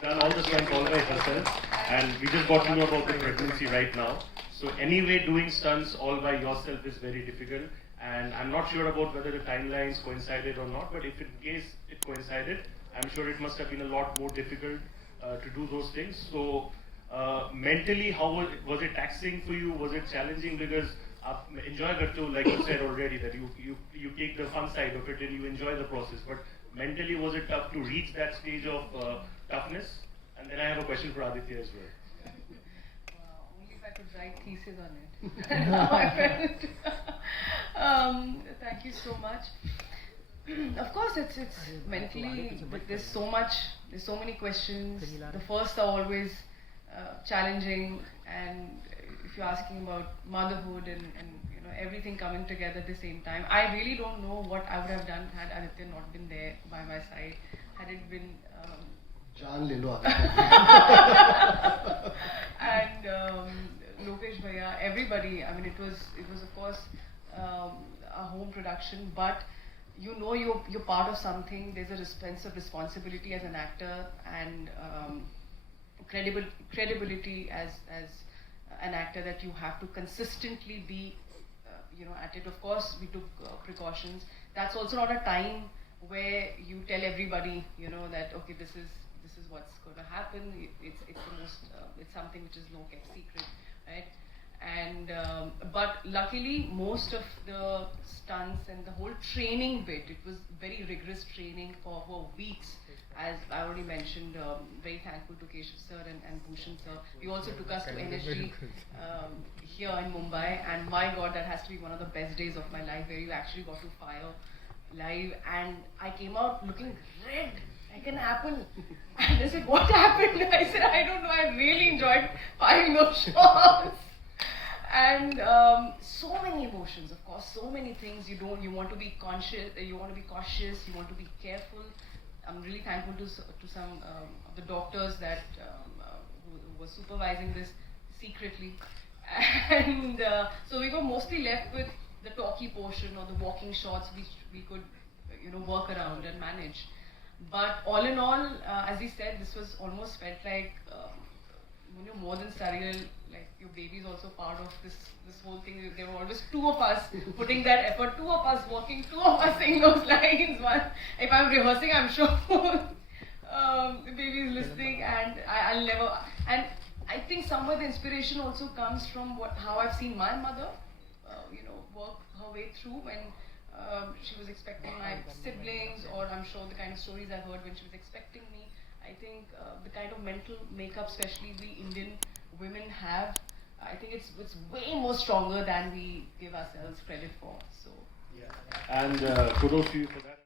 Done all the stunts all by herself, and we just got to know about the pregnancy right now. So anyway, doing stunts all by yourself is very difficult, and I'm not sure about whether the timelines coincided or not, but if in case it coincided, I'm sure it must have been a lot more difficult to do those things. So mentally, how was it taxing for you? Was it challenging? Because enjoy Gatto, like you said already, that you take the fun side of it and you enjoy the process, but mentally, was it tough to reach that stage of toughness? And then I have a question for Aditya as well. Only if I could write thesis on it. How I felt. Thank you so much. Of course, it's mentally, but there's so many questions. The first are always challenging, and if you're asking about motherhood and everything coming together at the same time, I really don't know what I would have done had Aditya not been there by my side. Had it been Jaan le lo and Lokesh Bhaiya, everybody. I mean, it was of course a home production, but you're part of something. There's a sense of responsibility as an actor, and credibility as an actor, that you have to consistently be at it. Of course, we took precautions. That's also not a time where you tell everybody, that okay, this is what's going to happen. It's something which is no kept secret, right? And but luckily, most of the stunts and the whole training bit, it was very rigorous training for weeks. As I already mentioned, very thankful to Keshav sir and Bhushan sir. He also took us to NSG here in Mumbai, and my God, that has to be one of the best days of my life, where you actually got to fire live, and I came out looking red like an apple. And they said, "What happened?" I said, "I don't know. I really enjoyed firing those shots." And so many emotions, of course, so many things. You want to be conscious, you want to be cautious, you want to be careful. I'm really thankful to some of the doctors that who were supervising this secretly. And so we were mostly left with the talkie portion or the walking shots, which we could work around and manage. But all in all, as he said, this was almost felt like more than surreal. Like, your baby is also part of this whole thing. There were always two of us putting that effort, two of us walking, two of us saying those lines. One, if I'm rehearsing, I'm sure the baby is listening, and I'll never. And I think somewhere the inspiration also comes from how I've seen my mother, work her way through when she was expecting my siblings, or I'm sure the kind of stories I heard when she was expecting me. I think the kind of mental makeup, especially we Indian women have, I think it's way more stronger than we give ourselves credit for. So yeah, and kudos to you for that.